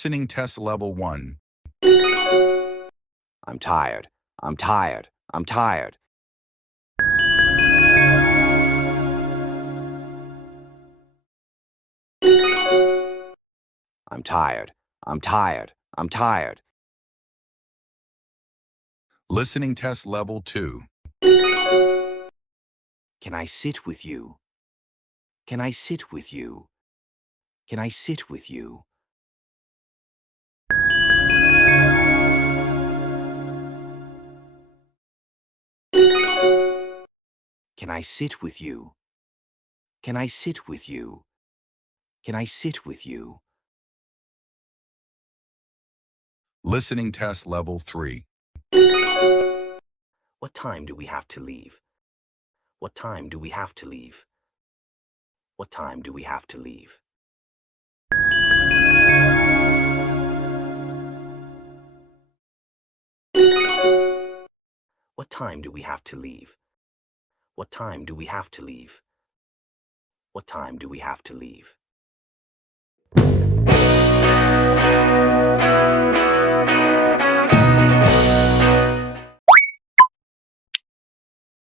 Listening test level 1. I'm tired. I'm tired. I'm tired. I'm tired. I'm tired. I'm tired. Listening test level 2. Can I sit with you? Can I sit with you? Can I sit with you? Can I sit with you? Can I sit with you? Can I sit with you? Listening test level 3. What time do we have to leave? What time do we have to leave? What time do we have to leave? What time do we have to leave? What time do we have to leave? What time do we have to leave?